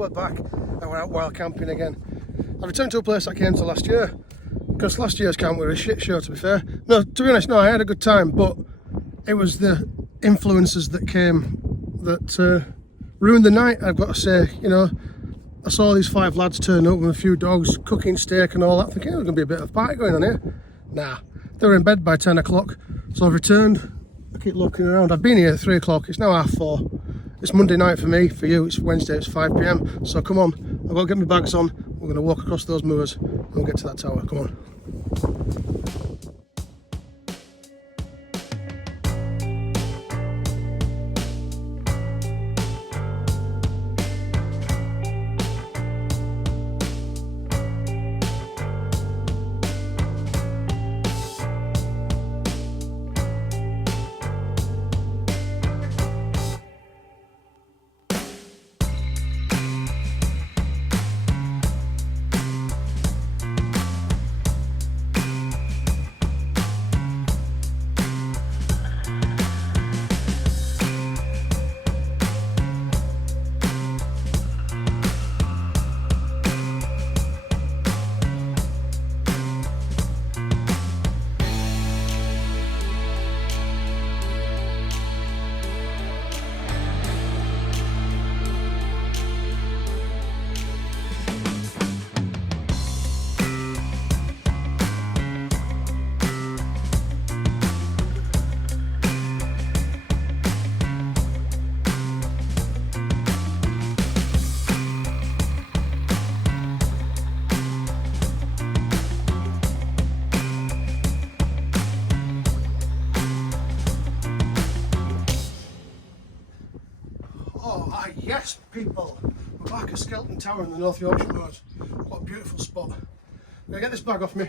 we're back and we're out wild camping again. I returned to a place I came to last year, because last year's camp was a shit show, to be fair. No, to be honest, no, I had a good time, but it was the influences that came that ruined the night, I've got to say. You know, I saw these 5 lads turn up with a few dogs, cooking steak and all that, thinking there's going to be a bit of a party going on here. Nah, they were in bed by 10 o'clock, so I've returned. I keep looking around. I've been here at 3 o'clock, it's now 4:30. It's Monday night for me, for you it's Wednesday, it's 5 PM. So come on, I've got to get my bags on. We're going to walk across those moors and we'll get to that tower. Come on. Yes, people, we're back at Skelton Tower in the North Yorkshire Moors. What a beautiful spot. I'm gonna get this bag off me.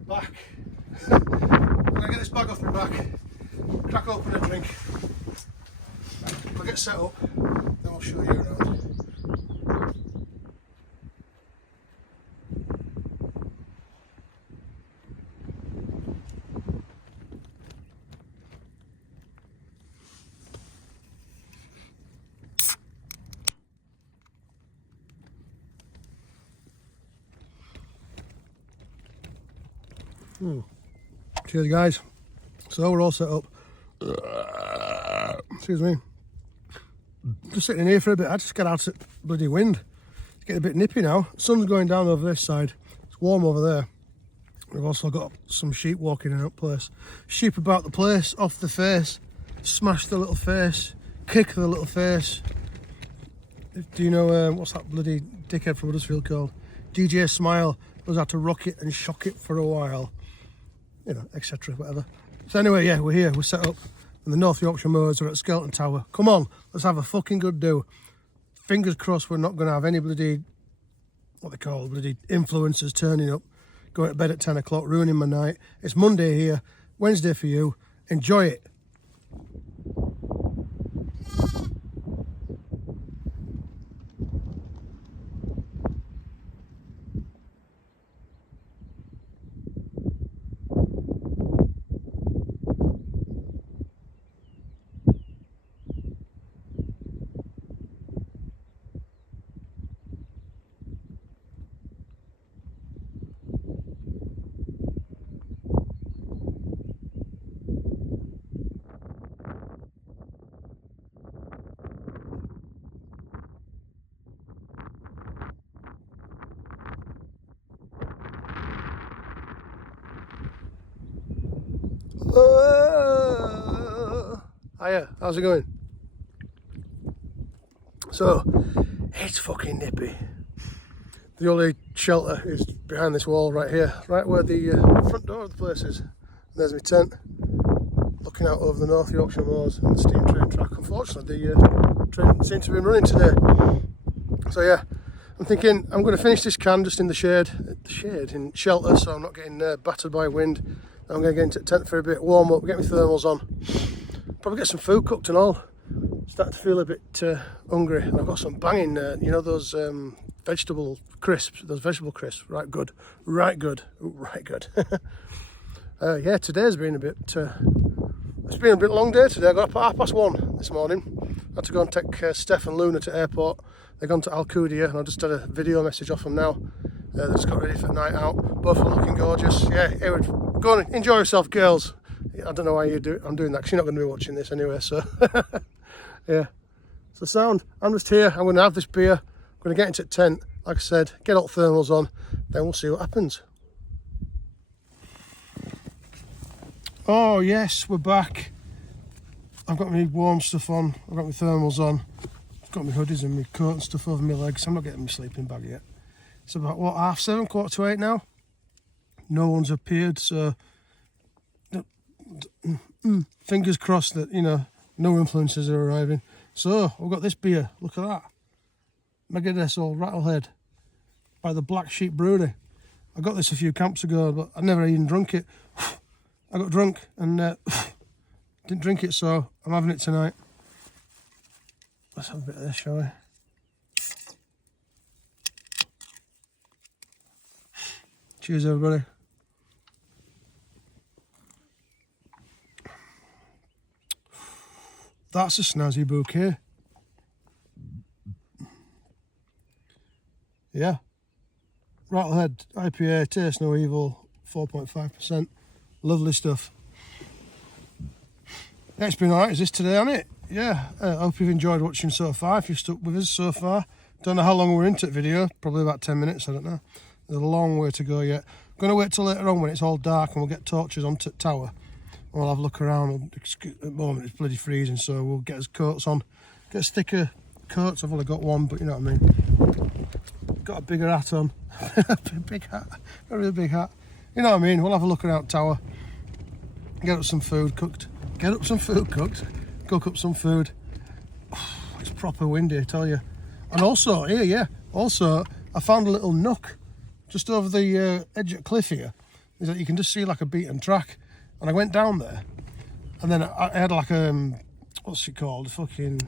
Back. I'm gonna get this bag off my back. Crack open a drink. We'll get set up, then we'll show you around. Cheers guys. So we're all set up. Excuse me. Just sitting in here for a bit. I just get out at bloody wind. It's getting a bit nippy now. Sun's going down over this side. It's warm over there. We've also got some sheep walking in that place. Sheep about the place, off the face. Smash the little face. Kick the little face. Do you know what's that bloody dickhead from Huddersfield called? DJ Smile was had to rock it and shock it for a while. You know, etc. whatever. So anyway, yeah, we're here, we're set up in the North Yorkshire Moors, we're at Skelton Tower. Come on, let's have a fucking good do. Fingers crossed we're not going to have any bloody, what they call, bloody influencers turning up, going to bed at 10 o'clock, ruining my night. It's Monday here, Wednesday for you. Enjoy it. Hiya, how's it going? So, it's fucking nippy. The only shelter is behind this wall right here, right where the front door of the place is. There's my tent, looking out over the North Yorkshire Moors and the steam train track. Unfortunately, the train seems to be running today. So yeah, I'm thinking I'm going to finish this can just in the shade in shelter, so I'm not getting battered by wind. I'm going to get into the tent for a bit, warm up, get my thermals on, probably get some food cooked and all. Starting to feel a bit hungry, and I've got some banging, you know, those vegetable crisps, right good. Yeah, today's been a bit, it's been a bit long day today. I got up at 1:30 this morning. had to go and take Steph and Luna to airport. They're gone to Alcudia, and I just had a video message off them now. They just got ready for the night out. Both are looking gorgeous. Yeah, here we go and enjoy yourself, girls. I don't know why you do it. I'm doing that because you're not going to be watching this anyway, so yeah. So sound, I'm just here. I'm going to have this beer. I'm going to get into the tent, like I said, get all the thermals on, then we'll see what happens. Oh yes, we're back. I've got my warm stuff on, I've got my thermals on, I've got my hoodies and my coat and stuff over my legs. I'm not getting my sleeping bag yet. It's about, what, 7:30, 7:45 now? No one's appeared, so fingers crossed that, you know, no influencers are arriving. So, I've got this beer, look at that. Megadeth Old Rattlehead by the Black Sheep Brewery. I got this a few camps ago, but I never even drunk it. I got drunk and didn't drink it, so I'm having it tonight. Let's have a bit of this, shall we? Cheers, everybody. That's a snazzy bouquet. Yeah. Rattlehead IPA, taste no evil, 4.5%. Lovely stuff. Yeah, it's been alright, is this today, hasn't it? Yeah, I hope you've enjoyed watching so far, if you've stuck with us so far. Don't know how long we're into the video, probably about 10 minutes, I don't know. There's a long way to go yet. I'm going to wait till later on when it's all dark and we'll get torches onto the tower. And we'll have a look around. At the moment it's bloody freezing, so we'll get us coats on. Get us thicker coats, I've only got one, but you know what I mean. Got a bigger hat on. Big hat, a really big hat. You know what I mean, we'll have a look around the tower. Get up some food cooked. Get up some food cooked. Cook up some food. Oh, it's proper windy, I tell you. And also, here, yeah. Also, I found a little nook just over the edge of the cliff here. Is that you can just see like a beaten track. And I went down there, and then I had like what's it called? Fucking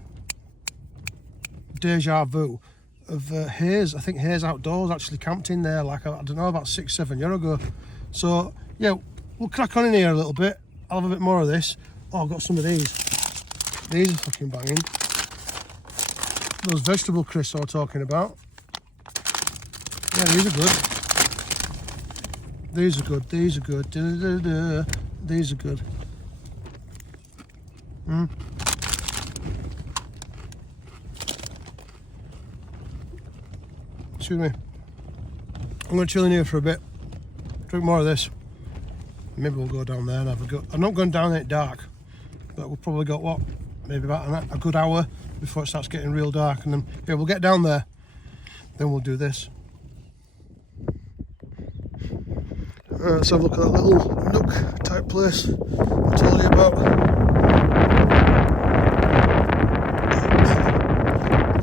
deja vu of Hayes. I think Hayes Outdoors actually camped in there like I don't know, about 6-7 years ago. So yeah, we'll crack on in here a little bit. I'll have a bit more of this. Oh, I've got some of these. These are fucking banging. Those vegetable crisps I was talking about. Yeah, these are good. These are good. These are good. These are good. Excuse me. I'm going to chill in here for a bit. Drink more of this. Maybe we'll go down there and have a go. I'm not going down there at dark, but we've probably got what? Maybe about a good hour before it starts getting real dark, and then yeah, we'll get down there. Then we'll do this. Let's have a look at that little nook type place I told you about.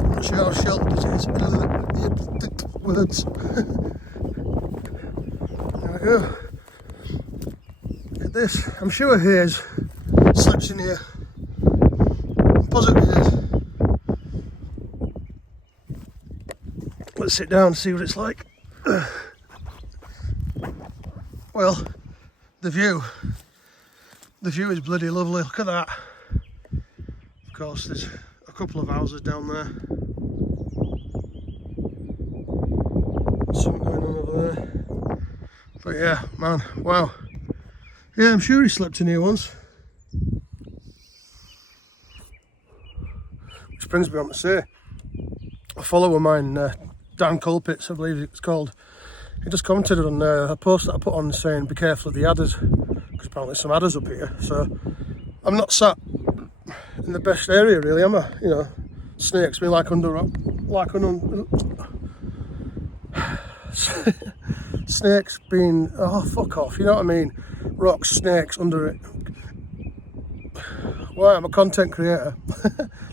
I'm not sure how sheltered it is. Words. There we go. Look at this. I'm sure Hayes sleeps in here. I'm positive he did. Let's sit down and see what it's like. Well, the view is bloody lovely. Look at that. Of course, there's a couple of houses down there. Something going on over there. But yeah, man, wow. Yeah, I'm sure he slept in here once. Which brings me on to say, a follower of mine, Dan Culpits, I believe it's called, he just commented on a post that I put on saying be careful of the adders, because apparently some adders up here. So I'm not sat in the best area really, am I? You know, snakes being snakes being, oh fuck off, you know what I mean? Rocks, snakes under it. Well, I'm a content creator.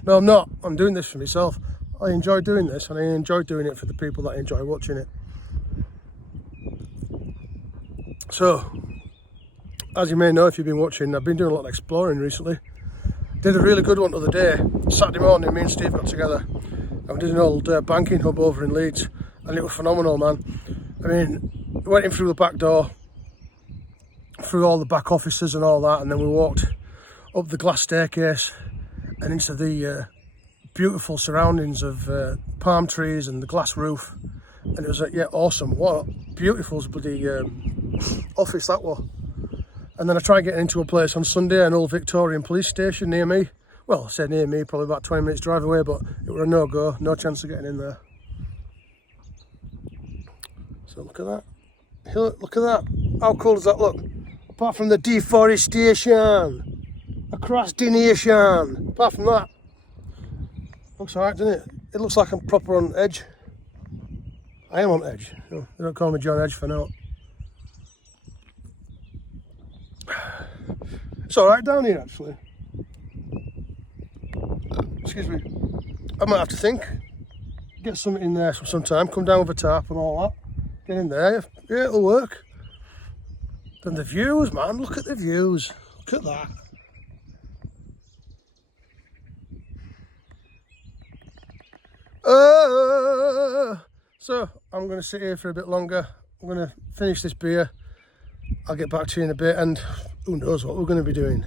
No, I'm not. I'm doing this for myself. I enjoy doing this, and I enjoy doing it for the people that enjoy watching it. So, as you may know if you've been watching, I've been doing a lot of exploring recently. Did a really good one the other day. Saturday morning, me and Steve got together and we did an old banking hub over in Leeds, and it was phenomenal, man. I mean, we went in through the back door, through all the back offices and all that, and then we walked up the glass staircase and into the beautiful surroundings of palm trees and the glass roof, and it was yeah, awesome. What a beautiful bloody office that was. And then I tried getting into a place on Sunday, an old Victorian police station near me. Well, I said near me, probably about 20 minutes drive away, but it was a no-go, no chance of getting in there. So look at that. Look at that. How cool does that look? Apart from the deforestation, procrastination, apart from that, looks alright, doesn't it? It looks like I'm proper on edge. I am on edge. No, they don't call me John Edge for now. It's alright down here, actually. Excuse me. I might have to think. Get something in there sometime. Come down with a tarp and all that. Get in there. Yeah, it'll work. Then the views, man. Look at the views. Look at that. So I'm going to sit here for a bit longer. I'm going to finish this beer. I'll get back to you in a bit, and who knows what we're going to be doing.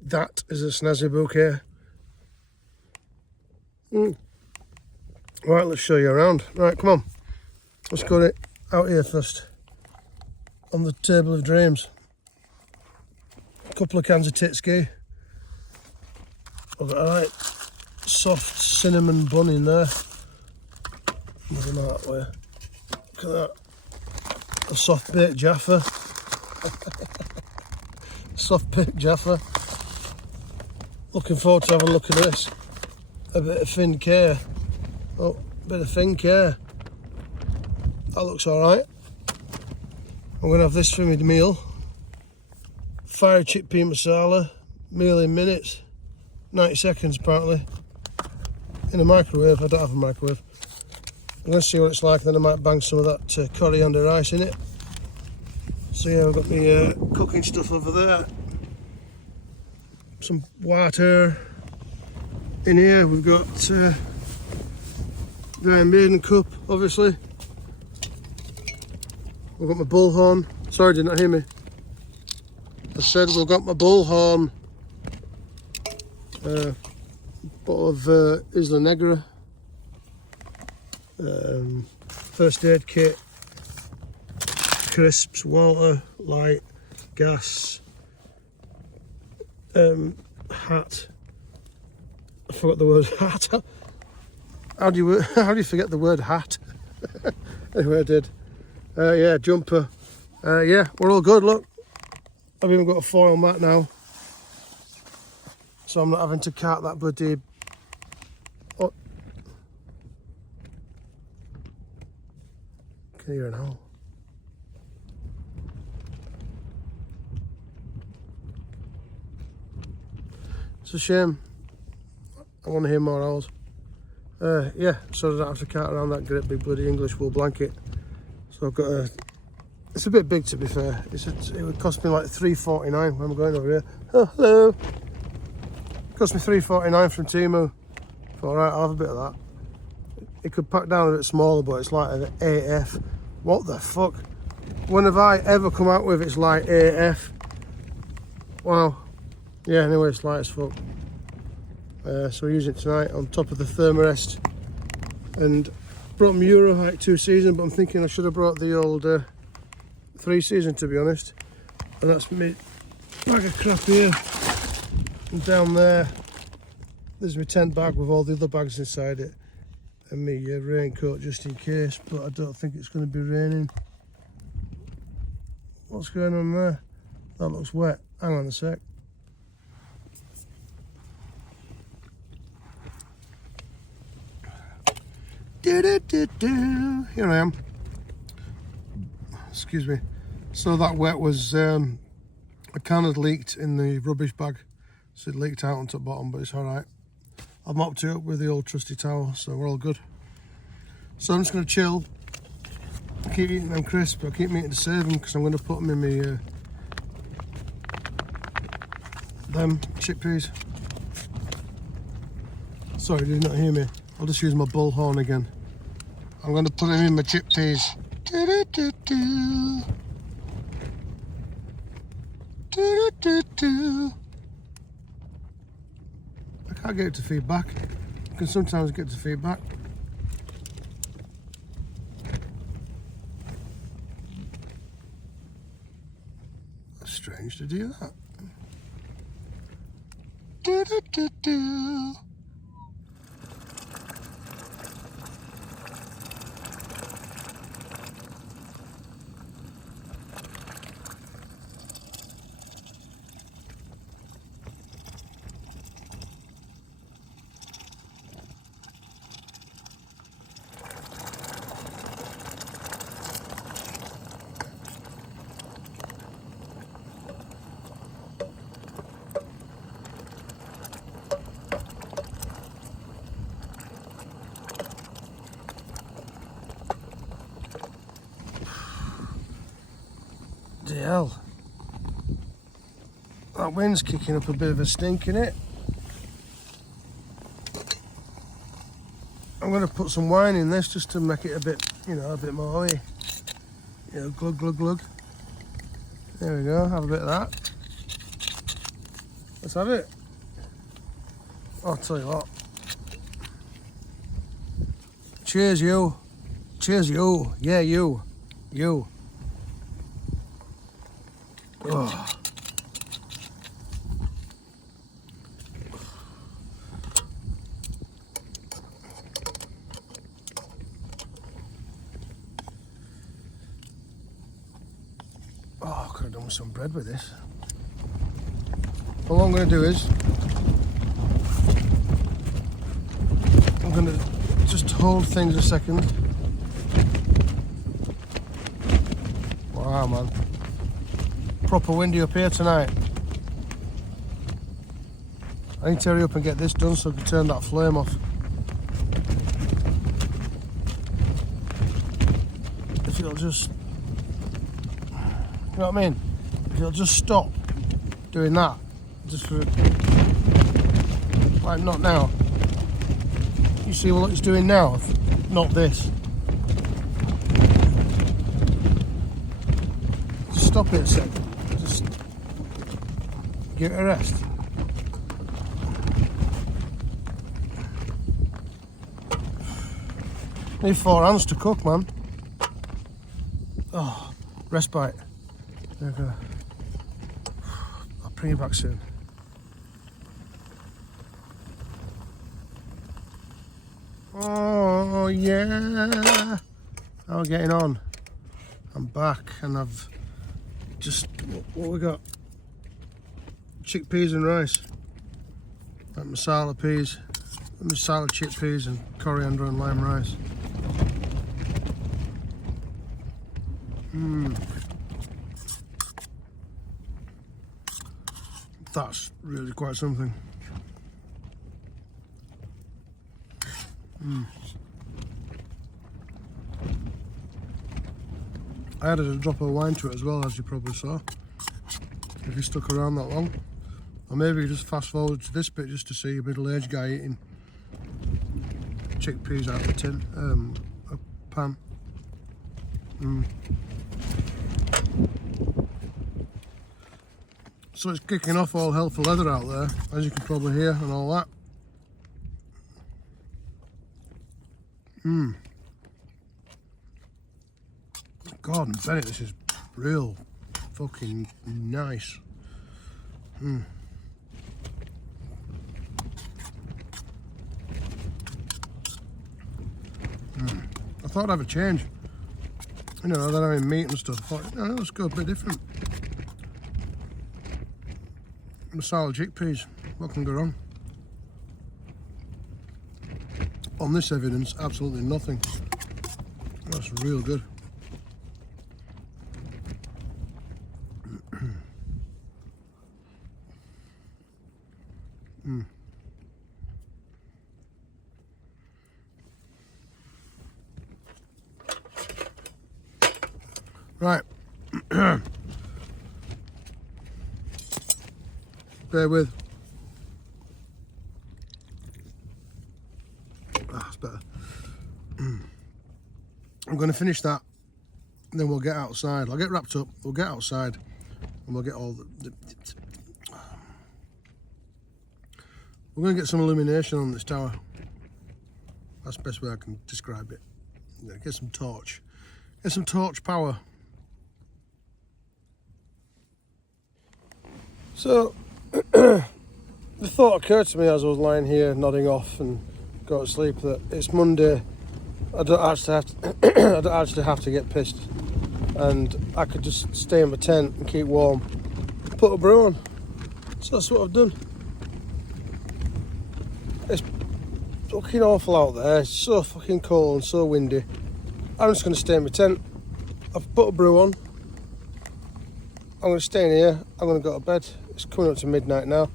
That is a snazzy bouquet. Right, let's show you around. Right, come on. Let's go it out here first. On the table of dreams. A couple of cans of Titski. I've got a right soft cinnamon bun in there. Move them out that way. Look at that. A soft baked Jaffa. Soft baked Jaffa. Looking forward to having a look at this. A bit of fin care. Oh, a bit of fin care. That looks alright. I'm going to have this for my meal. Fire chickpea masala. Meal in minutes. 90 seconds apparently. In a microwave. I don't have a microwave. I'm going to see what it's like, then I might bang some of that coriander rice in it. So yeah, I've got my cooking stuff over there. Some water. In here we've got the Iron Maiden cup, obviously. We've got my bullhorn. Sorry, did not hear me. I said we've got my bullhorn. Bottle of Isla Negra. First aid kit. Crisps, water, light, gas. Hat. I forgot the word hat. How do you forget the word hat? Anyway, I did. Yeah, jumper. Yeah, we're all good. Look, I've even got a foil mat now, so I'm not having to cart that bloody. Oh. Can you hear an owl? It's a shame. I want to hear more owls. Yeah, so I don't have to cart around that great big bloody English wool blanket. So I've got a. It's a bit big to be fair. It would cost me like $3.49 when I'm going over here. Oh, hello. It cost me $3.49 from Temu. Alright, I'll have a bit of that. It could pack down a bit smaller, but it's like an AF. What the fuck? When have I ever come out with it's like AF? Wow. Yeah, anyway, it's light as fuck. So we're using it tonight on top of the Thermarest. And brought my Euro Hike 2 season, but I'm thinking I should have brought the old 3 season, to be honest. And that's me bag of crap here. And down there, there's my tent bag with all the other bags inside it, and my raincoat just in case, but I don't think it's going to be raining. What's going on there? That looks wet. Hang on a sec. Here I am. Excuse me. So that wet was, a can had leaked in the rubbish bag. So it leaked out onto the bottom, but it's alright. I've mopped it up with the old trusty towel, so we're all good. So I'm just going to chill. I keep eating them crisps, I keep meaning to save them because I'm going to put them in my them chickpeas. Sorry, did you not hear me? I'll just use my bullhorn again. I'm going to put them in my chickpeas. I can't get it to feed back. I can sometimes get it to feed back. That's strange to do that. Hell, that wind's kicking up a bit of a stink in it. I'm going to put some wine in this just to make it a bit, you know, a bit more oily. You know, glug glug glug. There we go, have a bit of that. Let's have it. I'll tell you what. Cheers, you. Cheers, you. Yeah, you. You. Oh. Oh, I could have done with some bread with this. All I'm going to do is I'm going to just hold things a second. Wow, man. Proper windy up here tonight. I need to hurry up and get this done so I can turn that flame off. If it'll just, you know what I mean? If it'll just stop doing that, just for, like not now. You see what it's doing now? Not this. Just stop it a second. Give it a rest. Need 4 hands to cook, man. Oh, respite. There we go. I'll bring you back soon. Oh yeah. How are we getting on? I'm back and I've just, what we got? Chickpeas and rice, like masala peas, masala chickpeas and coriander and lime rice. That's really quite something. I added a drop of wine to it as well, as you probably saw, if you stuck around that long. Or maybe you just fast forward to this bit just to see a middle-aged guy eating chickpeas out of a tin, a pan. So it's kicking off all hell for leather out there, as you can probably hear, and all that. God, and Bennett, this is real fucking nice. thought I'd have a change. You know, then having meat and stuff. I thought, no, let's go a bit different. Masala chickpeas, what can go wrong? On this evidence, absolutely nothing. That's real good. Right. Bear with. It's better. I'm going to finish that, and then we'll get outside. I'll get wrapped up, we'll get outside, and we'll get all the we're going to get some illumination on this tower. That's the best way I can describe it. Yeah, get some torch. Get some torch power. So, the thought occurred to me as I was lying here nodding off and going to sleep that it's Monday. I don't actually have to get pissed, and I could just stay in my tent and keep warm, put a brew on. So that's what I've done. It's fucking awful out there. It's so fucking cold and so windy. I'm just going to stay in my tent. I've put a brew on. I'm going to stay in here. I'm going to go to bed. It's coming up to midnight now.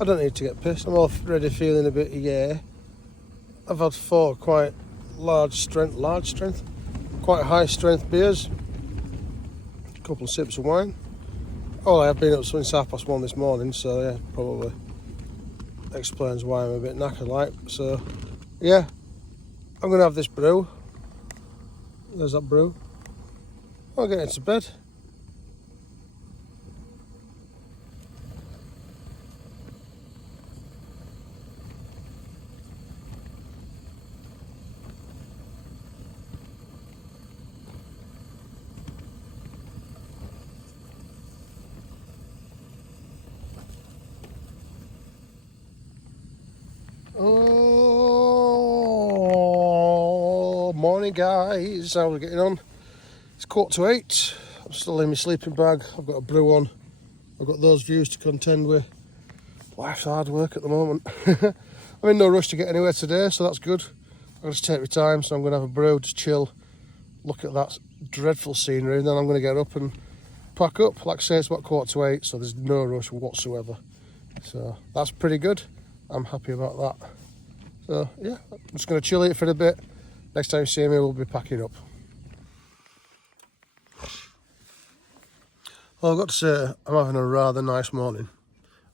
I don't need to get pissed. I'm already feeling a bit, yeah. I've had 4 quite large strength, quite high strength beers. A couple of sips of wine. Oh, I have been up since 1:30 this morning, so yeah, probably explains why I'm a bit knackered like. So yeah, I'm going to have this brew. There's that brew. I'll get into bed. Oh, morning guys, how are we getting on? It's 7:45. I'm still in my sleeping bag. I've got a brew on. I've got those views to contend with. Life's hard work at the moment. I'm in no rush to get anywhere today, so that's good. I'll just take my time, so I'm going to have a brew, just chill, look at that dreadful scenery, and then I'm going to get up and pack up. Like I say, it's about 7:45, so there's no rush whatsoever. So that's pretty good. I'm happy about that. So yeah, I'm just going to chill here for a bit. Next time you see me, we'll be packing up. Well, I've got to say, I'm having a rather nice morning.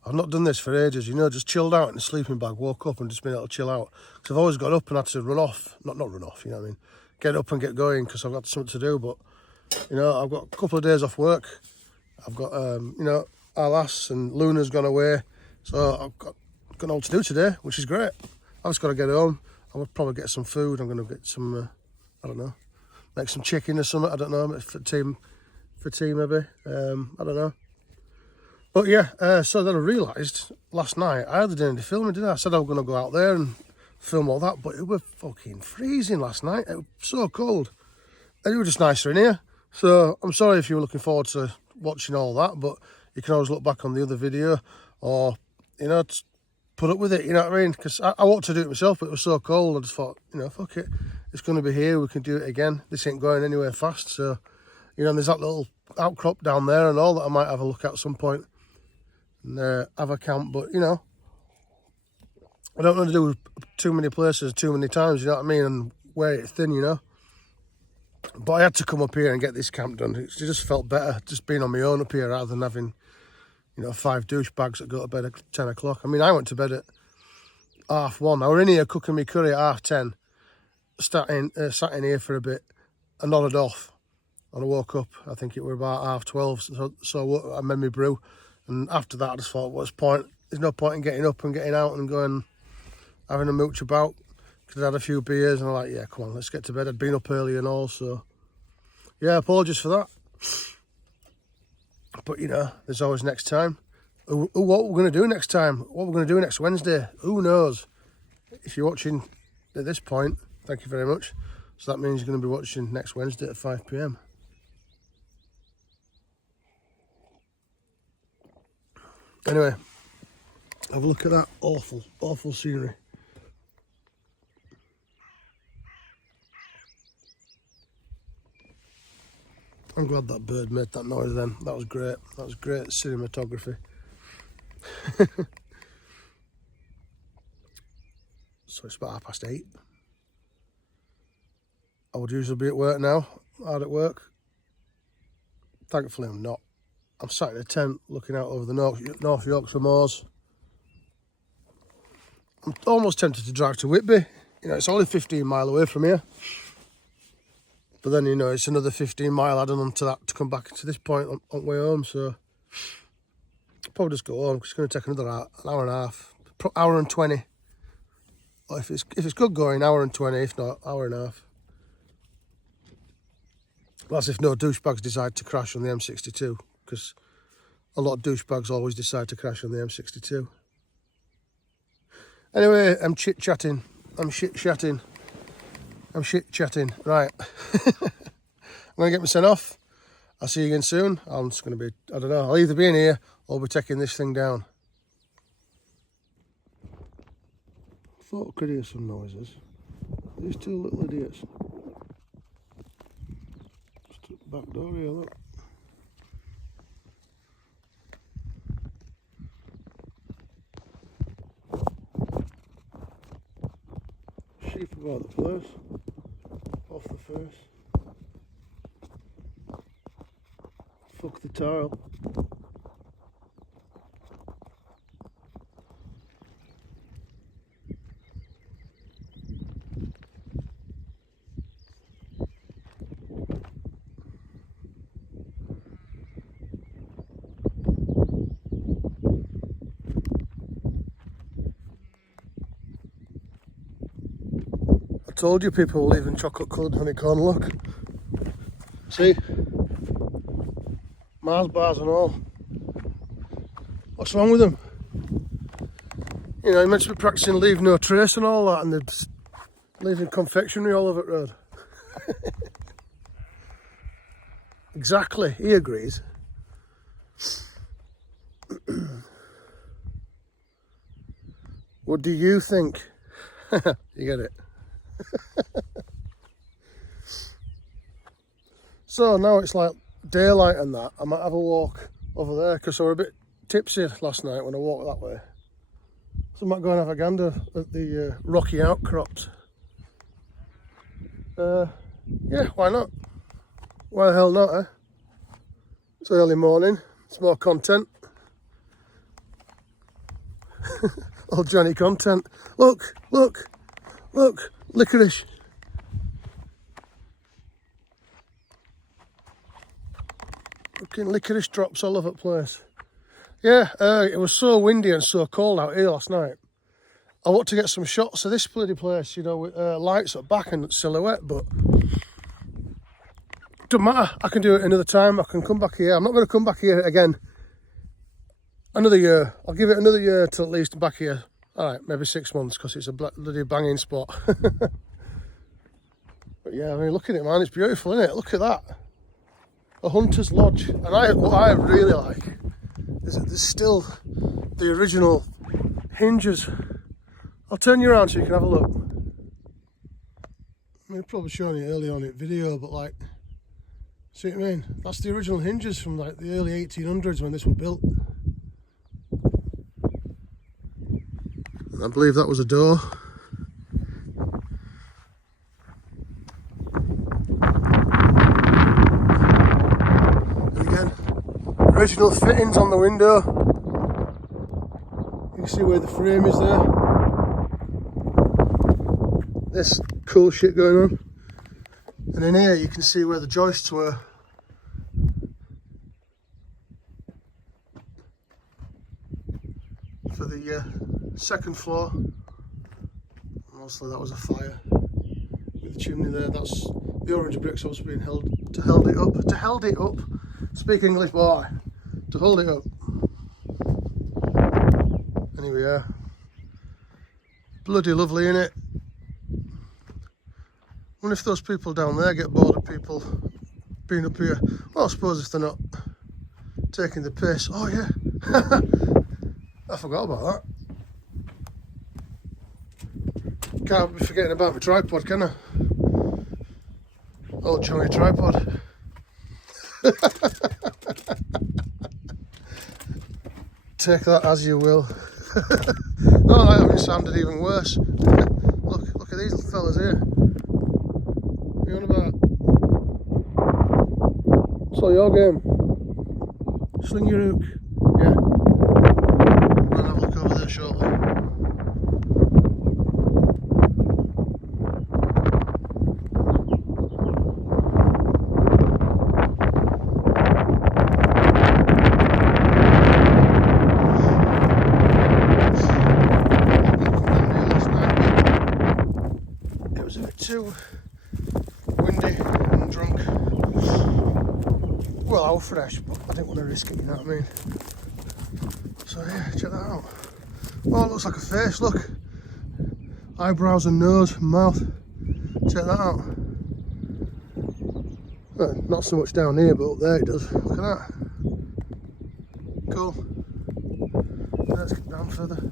I've not done this for ages, you know, just chilled out in a sleeping bag, woke up and just been able to chill out. Because I've always got up and had to run off. Not run off, you know what I mean? Get up and get going because I've got something to do. But, you know, I've got a couple of days off work. I've got, you know, our lass and Luna's gone away. So I've got all to do today, which is great. I've just got to get home. I would probably get some food. I'm going to get some, I don't know, make some chicken or something. I don't know, for tea maybe. I don't know. But yeah, so then I realised last night I hardly did any filming, didn't I? I said I was going to go out there and film all that, but it was fucking freezing last night. It was so cold. And it was just nicer in here. So I'm sorry if you were looking forward to watching all that, but you can always look back on the other video or, you know, put up with it, you know what I mean? Because I wanted to do it myself, but it was so cold. I just thought, you know, fuck it. It's going to be here. We can do it again. This ain't going anywhere fast. So, you know, and there's that little outcrop down there and all that I might have a look at some point and have a camp. But, you know, I don't want to do too many places too many times, you know what I mean? And wear it thin, you know. But I had to come up here and get this camp done. It just felt better just being on my own up here rather than having, you know, 5 douchebags that go to bed at 10 o'clock. I mean, I went to bed at 1:30. I were in here cooking me curry at 10:30. Sat in here for a bit. I nodded off. And I woke up, I think it were about 12:30. So I made me brew. And after that, I just thought, what's the point? There's no point in getting up and getting out and going, having a mooch about. Because I had a few beers and I'm like, yeah, come on, let's get to bed. I'd been up early and all, so. Yeah, apologies for that. But, you know, there's always next time. What we're going to do next time, what we're going to do next Wednesday, who knows? If you're watching at this point, thank you very much. So that means you're going to be watching next Wednesday at 5 PM. Anyway, have a look at that awful, awful scenery. I'm glad that bird made that noise then. That was great. That was great cinematography. So it's about 8:30. I would usually be at work now, hard at work. Thankfully I'm not. I'm sat in a tent looking out over the North Yorkshire moors. I'm almost tempted to drive to Whitby. You know, it's only 15 mile away from here. But then, you know, it's another 15 mile added on to that to come back to this point on the way home. So I'll probably just go home because it's going to take another an hour and a half, hour and 20. Or if it's good going, hour and 20, if not, hour and a half. That's if no douchebags decide to crash on the M62, because a lot of douchebags always decide to crash on the M62. Anyway, I'm chit-chatting. Right. I'm going to get my sent off. I'll see you again soon. I'm just going to be, I don't know, I'll either be in here or be taking this thing down. I thought I could hear some noises. These two little idiots. Just at the back door here, look. Sheep about the place. Off the face. Fuck the tile. I told you people were leaving chocolate coloured honeycomb, look. See? Mars bars and all. What's wrong with them? You know, you're meant to be practising leave no trace and all that, and they're just leaving confectionery all over the road. Exactly, he agrees. What do you think? You get it? So now it's like daylight and that. I might have a walk over there because I was a bit tipsy last night when I walked that way. So I might go and have a gander at the rocky outcrops. Yeah, why not? Why the hell not, eh? It's early morning, it's more content. Old Johnny content. Look, licorice. Fucking licorice drops all over the place. Yeah, it was so windy and so cold out here last night. I want to get some shots of this bloody place, you know, with lights at back and silhouette, but doesn't matter. I can do it another time. I can come back here. I'm not going to come back here again another year. I'll give it another year till at least back here. All right, maybe 6 months because it's a bloody banging spot. But yeah, I mean, look at it, man. It's beautiful, isn't it? Look at that. A hunter's lodge. And what I really like is that there's still the original hinges. I'll turn you around so you can have a look. I mean, I've probably shown you early on in video, but like, see what I mean? That's the original hinges from like the early 1800s when this was built. I believe that was a door. And again, original fittings on the window. You can see where the frame is there. This cool shit going on. And in here you can see where the joists were. For the second floor. Mostly that was a fire. With the chimney there, that's the orange bricks also being held it up. Speak English, boy. To hold it up. Anyway, yeah. Bloody lovely, innit? wonder if those people down there get bored of people being up here. Well, I suppose if they're not taking the piss. Oh yeah, I forgot about that. Can't be forgetting about my tripod, can I? Old Johnny tripod. Take that as you will. No, that having sounded even worse. Look at these little fellas here. What are you on about? So your game. Sling your hook. Yeah. I'll have a look over there shortly. Too windy and drunk. Well, I was fresh, but I didn't want to risk it, you know what I mean? So yeah, check that out. Oh, it looks like a face, look. Eyebrows and nose and mouth. Check that out. Well, not so much down here, but up there it does. Look at that. Cool. Let's get down further.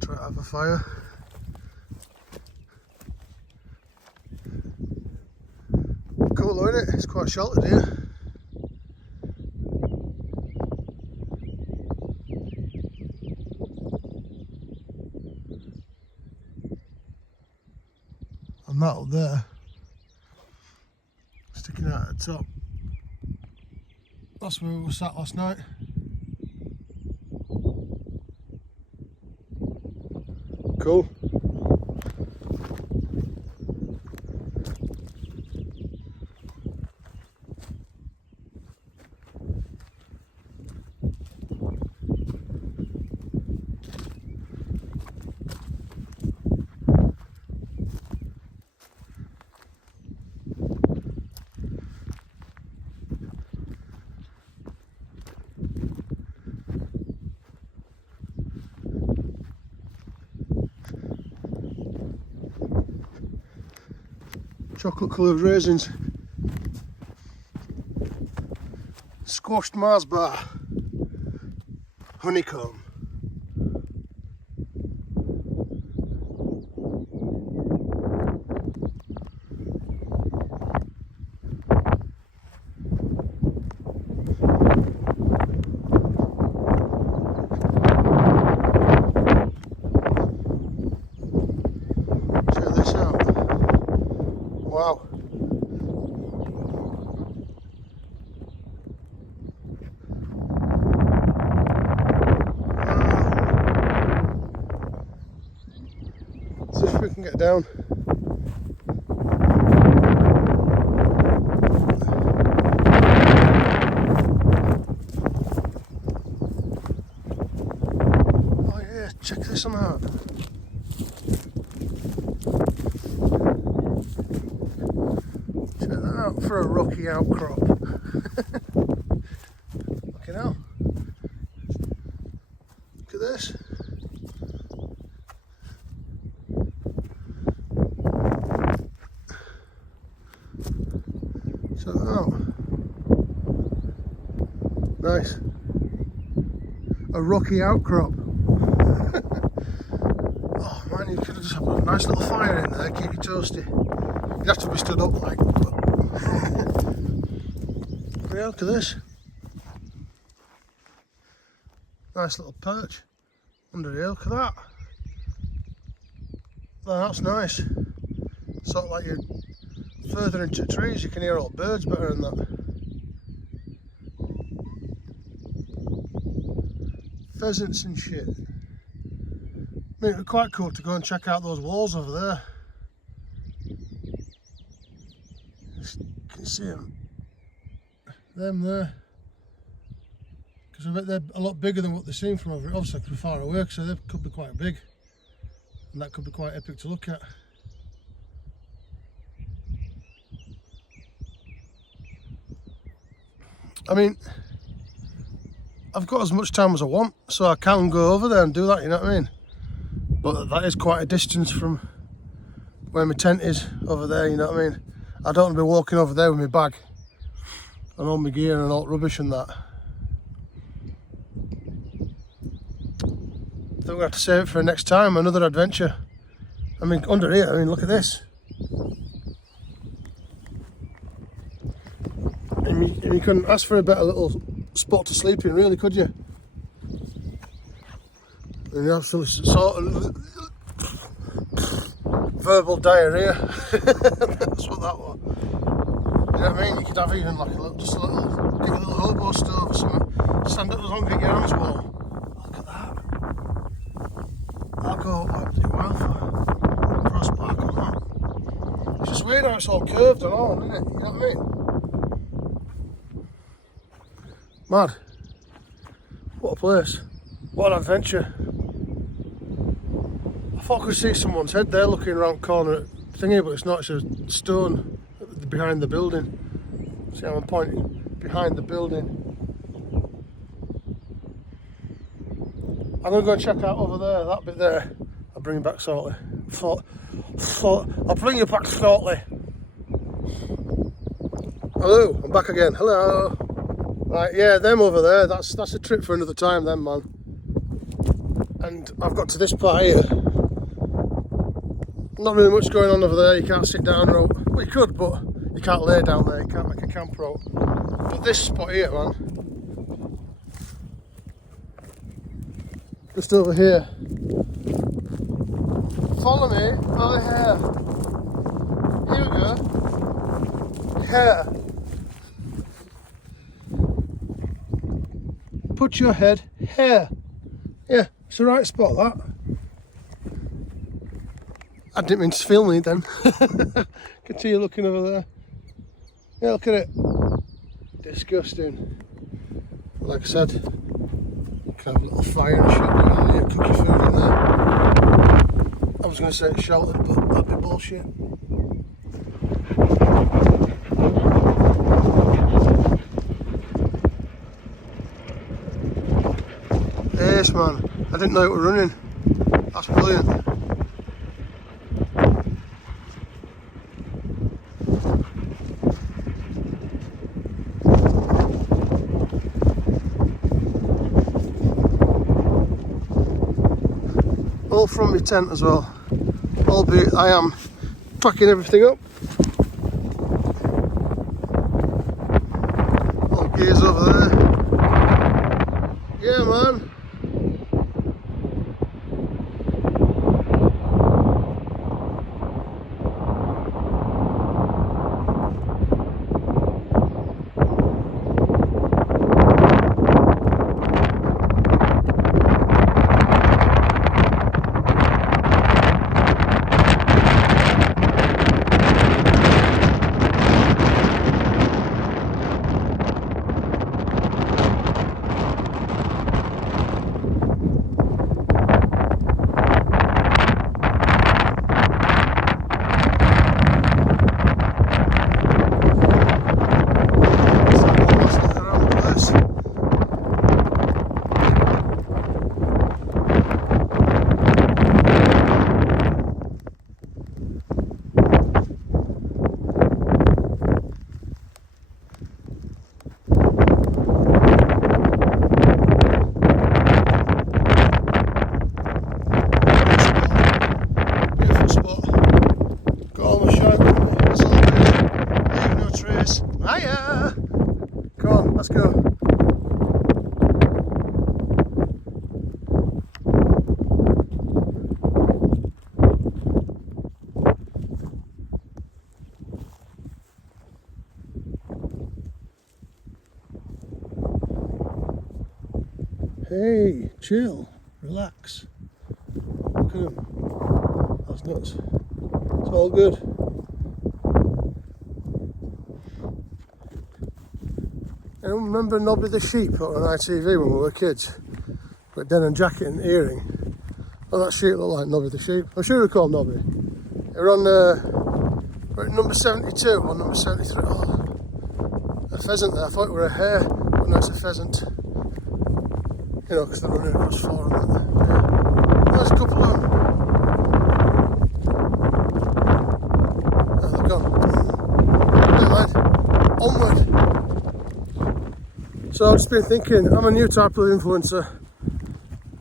Try to have a fire. Cool though, isn't it? It's quite sheltered here. And that up there, sticking out at the top, that's where we were sat last night. Cool. Chocolate coloured raisins, squashed Mars bar, honeycomb. Check this out. Wow. See if we can get down. Oh yeah, check this one out. For a rocky outcrop. Fucking hell. Look at this. Check that out. Nice. A rocky outcrop. Oh man, you could have just had a nice little fire in there, keep you toasty. You'd have to be stood up like. Yeah, look at this. Nice little perch under here, look at that. Oh, that's nice. Sort of like you're further into trees, you can hear all the birds better than that. Pheasants and shit. I mean, it'd be quite cool to go and check out those walls over there. Just, you can see them there, because I bet they're a lot bigger than what they seem from over. Obviously, they're far away, so they could be quite big, and that could be quite epic to look at. I mean, I've got as much time as I want, so I can go over there and do that. You know what I mean? but that is quite a distance from where my tent is over there, you know what I mean? I don't want to be walking over there with my bag and all my gear and all rubbish and that. I think we're going to have to save it for next time, another adventure. I mean, under here, I mean, look at this. And you couldn't ask for a better little spot to sleep in, really, could you? And you absolutely sort of verbal diarrhea. That's what that was. You know what I mean? You could have even like get a little hobo stove or something. Stand up as long as you get your hands warm. Look at that. I'll go like wildfire. Crossbar on that. It's just weird how it's all curved and all, isn't it? You know what I mean? Mad. What a place. What an adventure. I thought I could see someone's head there looking around the corner thingy, but it's not, it's a stone behind the building. See how I'm pointing? Behind the building. I'm going to go and check out over there, that bit there. I'll bring you back shortly. I'll bring you back shortly. Hello, I'm back again. Hello. Right, yeah, them over there, that's a trip for another time then, man. And I've got to this part here. Not really much going on over there, you can't sit down rope. Well, you could, but you can't lay down there, you can't make a camp rope. But this spot here, man, just over here. Follow me, over here. Here we go. Here. Put your head here. Yeah, it's the right spot, that. I didn't mean to film me then. Continue looking over there. Yeah, look at it. Disgusting. Like I said, you can have a little fire and shit going on here, cook your food in there. I was going to say it's sheltered, but that'd be bullshit. Yes, man. I didn't know it was running. That's brilliant. All from my tent as well. Albeit I am packing everything up. All gears over there. Yeah, man. Let's go. Hey, chill, relax. Look at him. That's nuts. It's all good. I remember Nobby the sheep on ITV when we were kids, with denim jacket and earring. Oh, that sheep looked like Nobby the sheep. I'm sure we called Nobby. We're on we're at number 72 or number 73. Oh, a pheasant there. I thought it were a hare, but no, it's a pheasant. You know, because they're running across four and that. Yeah. There's a couple of them. So I've just been thinking, I'm a new type of influencer,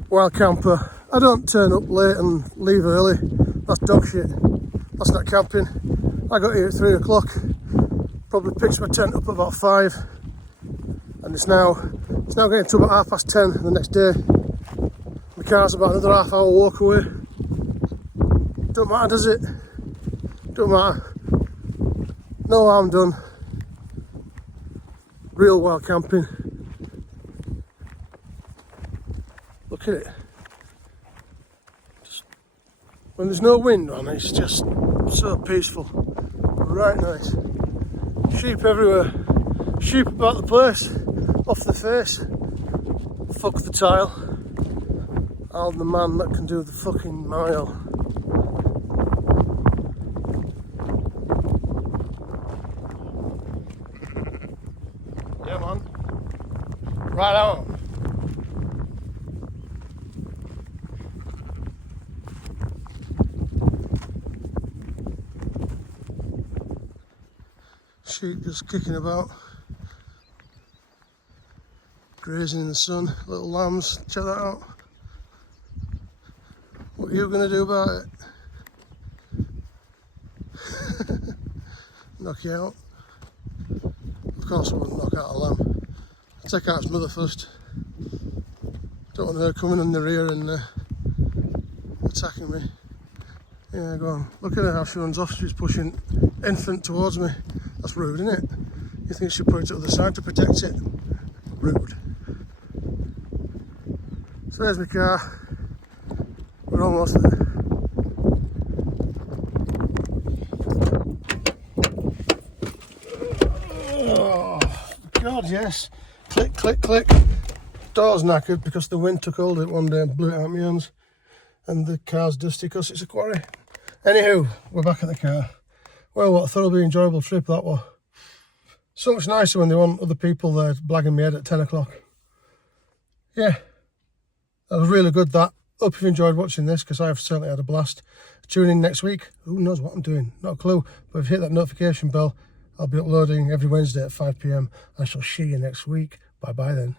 wild camper. I don't turn up late and leave early. That's dog shit. That's not camping. I got here at 3 o'clock. Probably pitched my tent up at about 5. And it's now getting to about 10:30 the next day. My car's about another half-hour walk away. Don't matter, does it? Don't matter. No harm done. Real wild camping. Look at it. Just, when there's no wind on, it's just so peaceful. Right nice. Sheep everywhere. Sheep about the place. Off the face. Fuck the tile. I'm the man that can do the fucking mile. Yeah, man. Right on. Sheep just kicking about, grazing in the sun. Little lambs, check that out. What are you going to do about it? Knock you out? Of course I wouldn't knock out a lamb. I'd take out its mother first. Don't want her coming in the rear and attacking me. Yeah, go on. Look at her how she runs off. She's pushing infant towards me. That's rude, isn't it? You think she put it to the other side to protect it? Rude. So there's my car. We're almost there. Oh, God, yes. Click, click, click. Door's knackered because the wind took hold of it one day and blew it out my hands. And the car's dusty because it's a quarry. Anywho, we're back at the car. Well, what a thoroughly enjoyable trip that was. So much nicer when they want other people there blagging me head at 10 o'clock. Yeah, that was really good, that. Hope you've enjoyed watching this, because I've certainly had a blast. Tune in next week. Who knows what I'm doing? Not a clue. But if you hit that notification bell, I'll be uploading every Wednesday at 5 PM. I shall see you next week. Bye-bye then.